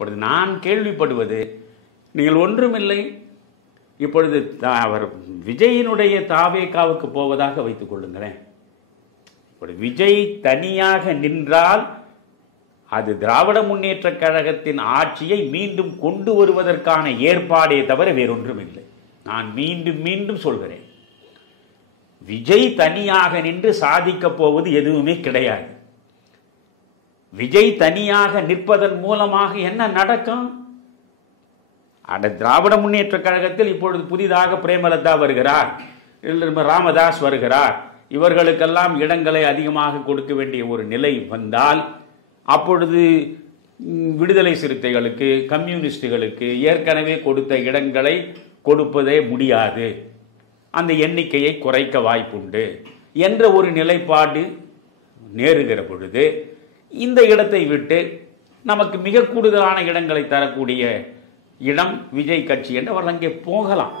இப்பொழுது நான் கேள்விப்படுவது, நீங்கள் ஒன்றுமில்லை, இப்பொழுது அவர் விஜயினுடைய தாவேகாவுக்கு போவதாக வைத்துக் கொள்ளுங்களேன். இப்பொழுது விஜய் தனியாக நின்றால் அது திராவிட முன்னேற்றக் கழகத்தின் ஆட்சியை மீண்டும் கொண்டு வருவதற்கான ஏற்பாடே தவிர வேறொன்றும் இல்லை. நான் மீண்டும் மீண்டும் சொல்கிறேன், விஜய் தனியாக நின்று சாதிக்கப் போவது எதுவுமே கிடையாது. விஜய் தனியாக நிற்பதன் மூலமாக என்ன நடக்கும்? திராவிட முன்னேற்ற கழகத்தில் இப்பொழுது புதிதாக பிரேமலதா வருகிறார், ராமதாஸ் வருகிறார், இவர்களுக்கெல்லாம் இடங்களை அதிகமாக கொடுக்க வேண்டிய ஒரு நிலை வந்தால், அப்பொழுது விடுதலை சிறுத்தைகளுக்கு, கம்யூனிஸ்டுகளுக்கு ஏற்கனவே கொடுத்த இடங்களை கொடுப்பதே முடியாது, அந்த எண்ணிக்கையை குறைக்க வாய்ப்புண்டு என்ற ஒரு நிலைப்பாடு நேருகிற பொழுது, இந்த இடத்தை விட்டு நமக்கு மிக கூடுதலான இடங்களை தரக்கூடிய இடம் விஜய் கட்சி என்று அவர் அங்கே போகலாம்.